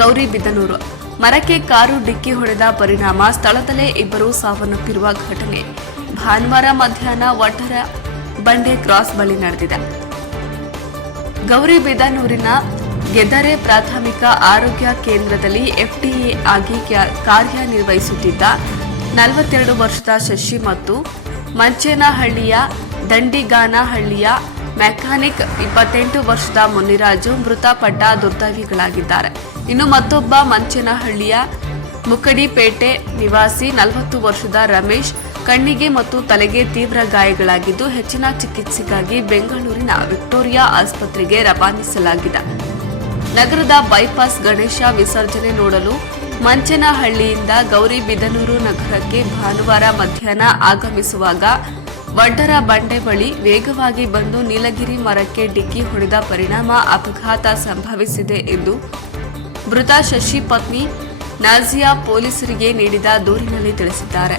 ಗೌರಿಬಿದನೂರು ಮರಕ್ಕೆ ಕಾರು ಡಿಕ್ಕಿ ಹೊಡೆದ ಪರಿಣಾಮ ಸ್ಥಳದಲ್ಲೇ ಇಬ್ಬರು ಸಾವನ್ನಪ್ಪಿರುವ ಘಟನೆ. ಭಾನುವಾರ ಮಧ್ಯಾಹ್ನ ವಟರ ಬಂಡೆ ಕ್ರಾಸ್ ಬಳಿ ನಡೆದಿದೆ. ಗೌರಿಬಿದನೂರಿನ ಗೆದರೆ ಪ್ರಾಥಮಿಕ ಆರೋಗ್ಯ ಕೇಂದ್ರದಲ್ಲಿ ಎಫ್ಟಿಎ ಆಗಿ ಕಾರ್ಯನಿರ್ವಹಿಸುತ್ತಿದ್ದ ನಲವತ್ತೆರಡು ವರ್ಷದ ಶಶಿ ಮತ್ತು ಮಂಚೇನಹಳ್ಳಿಯ ದಂಡಿಗಾನಹಳ್ಳಿಯ ಮೆಕ್ಯಾನಿಕ್ ಇಪ್ಪತ್ತೆಂಟು ವರ್ಷದ ಮುನಿರಾಜು ಮೃತಪಟ್ಟ ದುರ್ದೈವಿಗಳಾಗಿದ್ದಾರೆ. ಇನ್ನು ಮತ್ತೊಬ್ಬ ಮಂಚೇನಹಳ್ಳಿಯ ಮುಕಡಿಪೇಟೆ ನಿವಾಸಿ ನಲವತ್ತು ವರ್ಷದ ರಮೇಶ್ ಕಣ್ಣಿಗೆ ಮತ್ತು ತಲೆಗೆ ತೀವ್ರ ಗಾಯಗಳಾಗಿದ್ದು ಹೆಚ್ಚಿನ ಚಿಕಿತ್ಸೆಗಾಗಿ ಬೆಂಗಳೂರಿನ ವಿಕ್ಟೋರಿಯಾ ಆಸ್ಪತ್ರೆಗೆ ರವಾನಿಸಲಾಗಿದೆ. ನಗರದ ಬೈಪಾಸ್ ಗಣೇಶ ವಿಸರ್ಜನೆ ನೋಡಲು ಮಂಚನಹಳ್ಳಿಯಿಂದ ಗೌರಿಬಿದನೂರು ನಗರಕ್ಕೆ ಭಾನುವಾರ ಮಧ್ಯಾಹ್ನ ಆಗಮಿಸುವಾಗ ವಡ್ಡರ ಬಂಡೆ ಬಳಿ ವೇಗವಾಗಿ ಬಂದು ನೀಲಗಿರಿ ಮರಕ್ಕೆ ಡಿಕ್ಕಿ ಹೊಡೆದ ಪರಿಣಾಮ ಅಪಘಾತ ಸಂಭವಿಸಿದೆ ಎಂದು ಮೃತ ಶಶಿ ಪತ್ನಿ ನಾಜಿಯಾ ಪೊಲೀಸರಿಗೆ ನೀಡಿದ ದೂರಿನಲ್ಲಿ ತಿಳಿಸಿದ್ದಾರೆ.